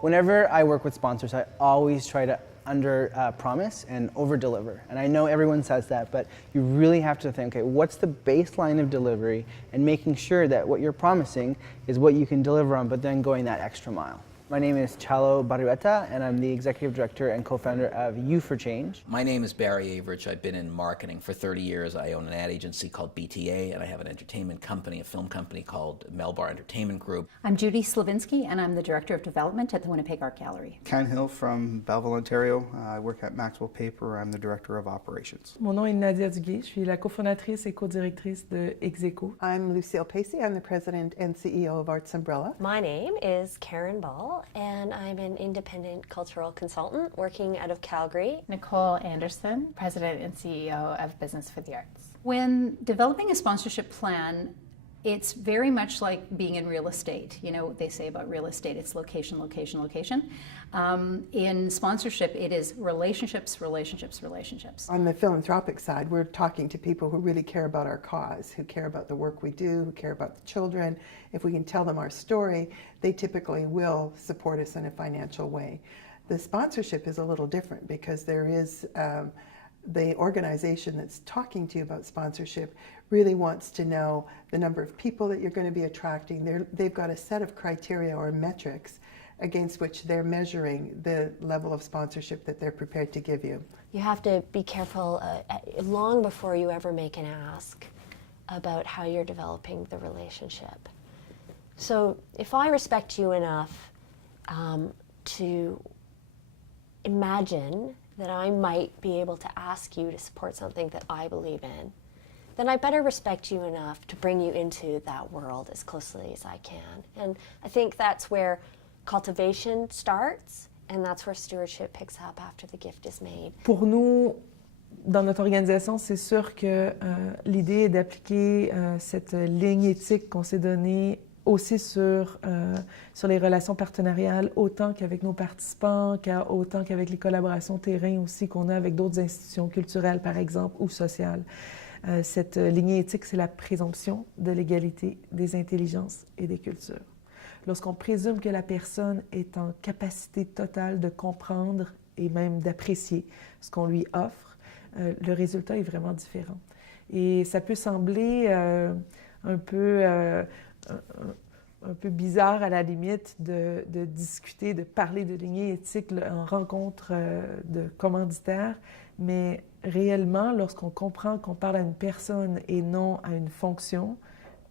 Whenever I work with sponsors, I always try to under promise and over deliver. And I know everyone says that, but you really have to think, okay, what's the baseline of delivery, and making sure that what you're promising is what you can deliver on, but then going that extra mile. My name is Chalo Barueta, and I'm the Executive Director and Co-Founder of You for Change. My name is Barry Average. I've been in marketing for 30 years. I own an ad agency called BTA, and I have an entertainment company, a film company called Melbar Entertainment Group. I'm Judy Slavinsky, and I'm the Director of Development at the Winnipeg Art Gallery. Ken Hill from Belleville, Ontario. I work at Maxwell Paper. I'm the Director of Operations. Mon nom est Nadia Duguay. Je suis la cofondatrice et co-directrice de Execo. I'm Lucille Pacey. I'm the President and CEO of Arts Umbrella. My name is Karen Ball, and I'm an independent cultural consultant working out of Calgary. Nicole Anderson, President and CEO of Business for the Arts. When developing a sponsorship plan, it's very much like being in real estate. You know what they say about real estate, it's location, location, location. In sponsorship, it is relationships, relationships, relationships. On the philanthropic side, we're talking to people who really care about our cause, who care about the work we do, who care about the children. If we can tell them our story, they typically will support us in a financial way. The sponsorship is a little different because there is the organization that's talking to you about sponsorship really wants to know the number of people that you're going to be attracting. They've got a set of criteria or metrics against which they're measuring the level of sponsorship that they're prepared to give you. You have to be careful long before you ever make an ask about how you're developing the relationship. So if I respect you enough to imagine that I might be able to ask you to support something that I believe in, then I better respect you enough to bring you into that world as closely as I can. And I think that's where cultivation starts, and that's where stewardship picks up after the gift is made. Pour nous, dans notre organisation, c'est sûr que l'idée est d'appliquer cette ligne éthique qu'on s'est donnée aussi sur les relations partenariales, autant qu'avec nos participants, autant qu'avec les collaborations terrain aussi qu'on a avec d'autres institutions culturelles, par exemple, ou sociales. Cette lignée éthique, c'est la présomption de l'égalité des intelligences et des cultures. Lorsqu'on présume que la personne est en capacité totale de comprendre et même d'apprécier ce qu'on lui offre, le résultat est vraiment différent. Et ça peut sembler un peu bizarre à la limite de discuter, de parler de lignée éthique en rencontre de commanditaires, mais réellement, lorsqu'on comprend qu'on parle à une personne et non à une fonction,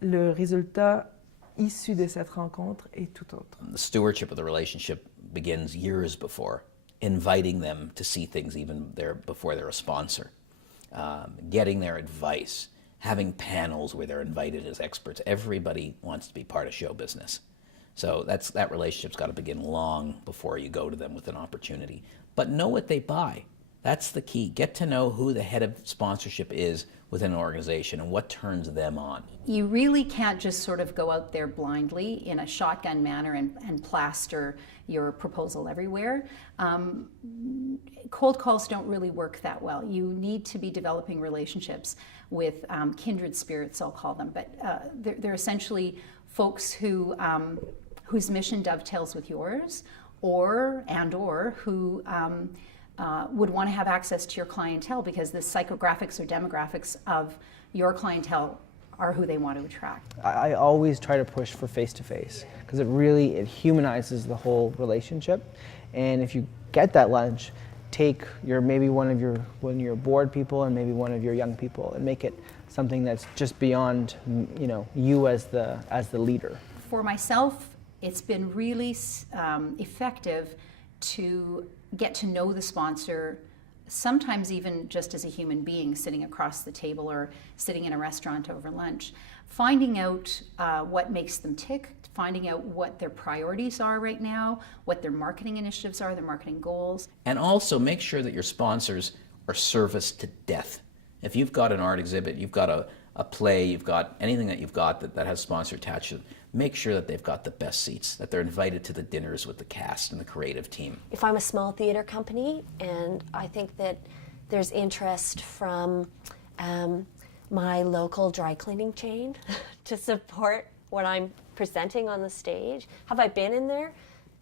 le résultat issu de cette rencontre est tout autre. The stewardship of the relationship begins years before, inviting them to see things even before they're a sponsor, getting their advice, having panels where they're invited as experts. Everybody wants to be part of show business. So that relationship's got to begin long before you go to them with an opportunity. But know what they buy. That's the key. Get to know who the head of sponsorship is within an organization and what turns them on. You really can't just sort of go out there blindly in a shotgun manner and plaster your proposal everywhere. Cold calls don't really work that well. You need to be developing relationships with kindred spirits, I'll call them, but they're essentially folks who whose mission dovetails with yours, or who would want to have access to your clientele, because the psychographics or demographics of your clientele are who they want to attract. I always try to push for face-to-face because it humanizes the whole relationship. And if you get that lunch, take maybe one of your board people and maybe one of your young people and make it something that's just beyond you as the leader. For myself, it's been really effective to get to know the sponsor, sometimes even just as a human being sitting across the table or sitting in a restaurant over lunch, finding out what makes them tick, finding out what their priorities are right now, what their marketing initiatives are, their marketing goals. And also make sure that your sponsors are serviced to death. If you've got an art exhibit, you've got a play, you've got anything that you've got that has sponsor attached to it, make sure that they've got the best seats, that they're invited to the dinners with the cast and the creative team. If I'm a small theater company and I think that there's interest from my local dry cleaning chain to support what I'm presenting on the stage, have I been in there?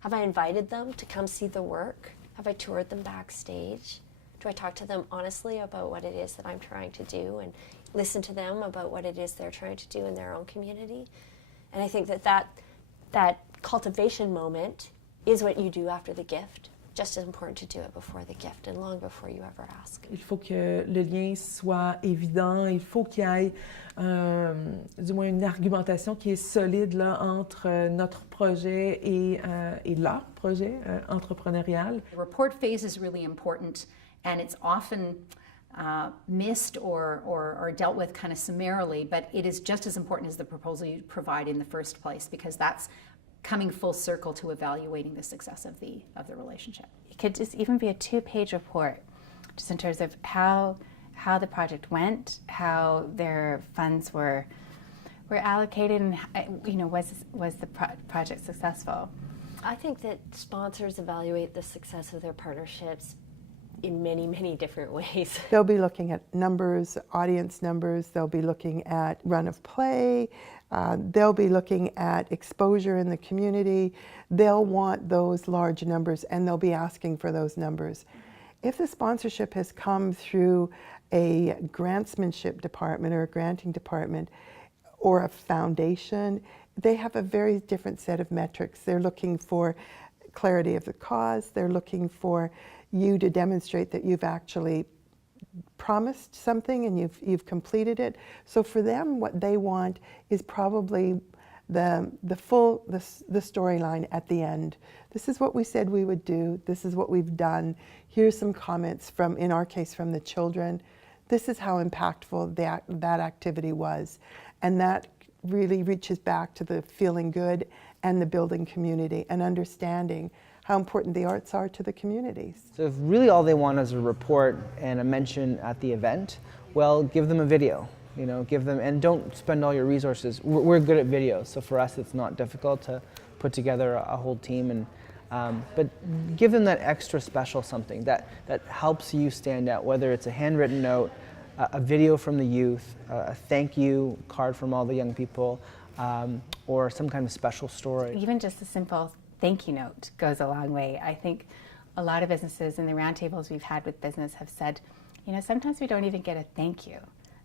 Have I invited them to come see the work? Have I toured them backstage? Do I talk to them honestly about what it is that I'm trying to do and listen to them about what it is they're trying to do in their own community? And I think that cultivation moment is what you do after the gift. Just as important to do it before the gift and long before you ever ask. Il faut que le lien soit évident, il faut qu'il y ait du moins une argumentation qui est solide là, entre notre projet et leur projet entrepreneurial. The report phase is really important, and it's often missed or dealt with kind of summarily, but it is just as important as the proposal you provide in the first place, because that's coming full circle to evaluating the success of the relationship. It could just even be a 2-page report, just in terms of how the project went, how their funds were allocated, and was the project successful. I think that sponsors evaluate the success of their partnerships in many, many different ways. They'll be looking at numbers, audience numbers, they'll be looking at run of play, they'll be looking at exposure in the community. They'll want those large numbers and they'll be asking for those numbers. If the sponsorship has come through a grantsmanship department or a granting department or a foundation, they have a very different set of metrics. They're looking for clarity of the cause, they're looking for you to demonstrate that you've actually promised something and you've completed it. So for them, what they want is probably the storyline at the end. This is what we said we would do. This is what we've done. Here's some comments from, in our case, from the children. This is how impactful that activity was. And that really reaches back to the feeling good and the building community and understanding how important the arts are to the communities. So if really all they want is a report and a mention at the event, well, give them a video. Give them, and don't spend all your resources. We're good at videos, so for us it's not difficult to put together a whole team. But give them that extra special something that helps you stand out, whether it's a handwritten note, a video from the youth, a thank you card from all the young people, or some kind of special story. Even just a simple thank you note goes a long way. I think a lot of businesses in the roundtables we've had with business have said, sometimes we don't even get a thank you.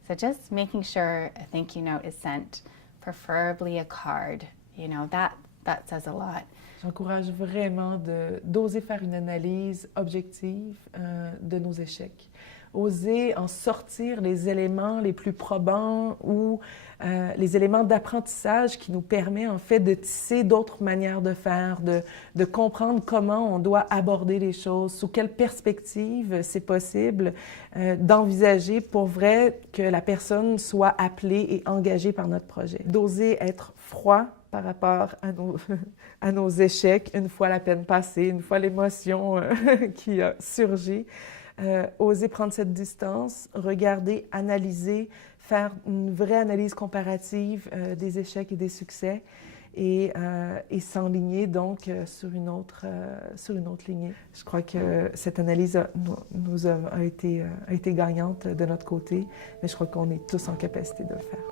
So just making sure a thank you note is sent, preferably a card, that says a lot. J'encourage vraiment d'oser faire une analyse objective de nos échecs. Oser en sortir les éléments les plus probants ou les éléments d'apprentissage qui nous permettent en fait de tisser d'autres manières de faire, de comprendre comment on doit aborder les choses, sous quelle perspective c'est possible d'envisager pour vrai que la personne soit appelée et engagée par notre projet. D'oser être froid par rapport à nos échecs, une fois la peine passée, une fois l'émotion qui a surgi. Oser prendre cette distance, regarder, analyser, faire une vraie analyse comparative des échecs et des succès et s'enligner donc sur une autre lignée. Je crois que cette analyse a été gagnante de notre côté, mais je crois qu'on est tous en capacité de le faire.